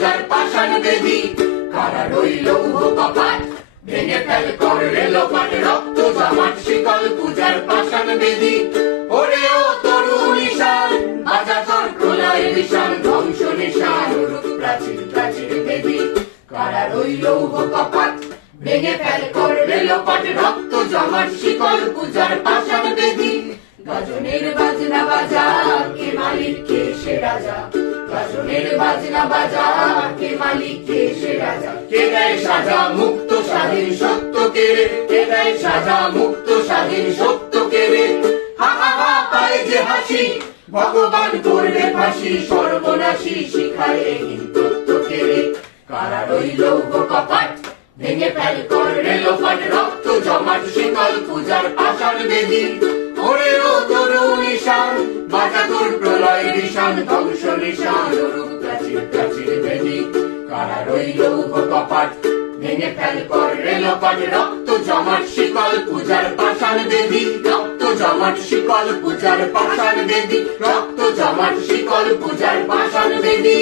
পূজার পাষাণ বেদি। কারা রইল কপাট, ভেঙে ফেল কর রেলোপাট, রক্ত জমাট শিকল পূজার পাষাণ বেদি। ওরে ও তরুণ ঈশান, বাজা তোর প্রলয় বিষাণ, ধ্বংস নিশান রূপ প্রাচীর প্রাচীর দেবী। কারা রইল কপাট, ভেঙে ফেল কর রেলোপাট, রক্ত জমাট শিকল পূজার পাষাণ বেদি। গাজনের বাজনা বাজা, কে মালিক কে সে রাজা। গাজনের বাজনা বাজা, কে মালিক কে সে রাজা। কে দেয় সাজা মুক্ত স্বাধীন সত্য কে রে, কে দেয় সাজা মুক্ত স্বাধীন সত্য কে রে। হা হা হা পায় যে হাসি, ভগবান করবে ফাঁসি, সর্বনাশী শিখায় হীন তত্ত্ব কে রে। কারা রইল কপাট, ভেঙে ফেল কর রেলোপাট, রক্ত জমাট শিকল পূজার পাষাণ বেদি। ওরে ও তরুণ ঈশান, বাজা তোর প্রলয় বিষাণ, ধ্বংস নিশান রূপ প্রাচীর প্রাচীর বেদি। কারা রইল কপাট, ভেঙে ফেল কর রেলোপাট, রক্ত জমাট শিকল পূজার পাষাণ বেদি। রক্ত জমাট শিকল পূজার পাষাণ বেদি, রক্ত জমাট শিকল পূজার পাষাণ বেদি।